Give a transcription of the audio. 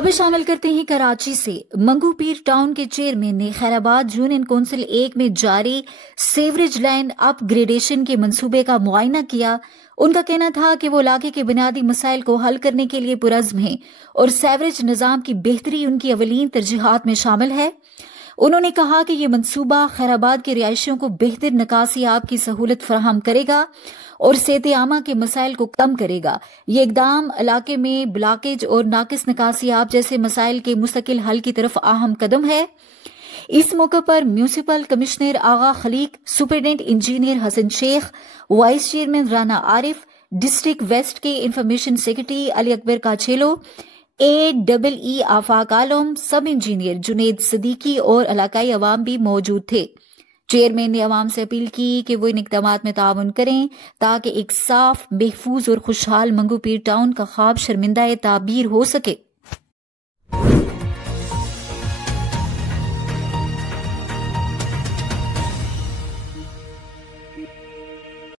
خبر شامل کرتے ہیں کراچی سے۔ منگو پیر ٹاؤن کے چیئرمین نے خیرآباد یونین کونسل 1 میں جاری سیوریج لائن اپ گریڈیشن کے منصوبے کا معائنہ کیا۔ ان کا کہنا تھا کہ وہ علاقے کے بنیادی مسائل کو حل کرنے کے لیے پرعزم ہیں اور سیوریج نظام کی بہتری ان کی اولین ترجیحات میں شامل ہے۔ انہوں نے کہا کہ یہ منصوبہ خیرآباد کے رہائشیوں کو بہتر نکاسی آب کی سہولت فراہم کرے گا اور صحت عامہ کے مسائل کو کم کرے گا۔ یہ اقدام علاقے میں بلاکیج اور ناقص نکاسی آب جیسے مسائل کے مستقل حل کی طرف اہم قدم ہے۔ اس موقع پر میونسپل کمشنر آغا خلیق، سپرنٹینڈنٹ انجینئر حسن شیخ، وائس چیئرمین رانا عارف، ڈسٹرکٹ ویسٹ کے انفارمیشن سیکرٹری علی اکبر کاچھیلو، AEE آفاق عالم، سب انجینئر جنید صدیقی اور علاقائی عوام بھی موجود تھے۔ چیئرمین نے عوام سے اپیل کی کہ وہ ان اقدامات میں تعاون کریں تاکہ ایک صاف، محفوظ اور خوشحال منگو پیر ٹاؤن کا خواب شرمندہ تعبیر ہو سکے۔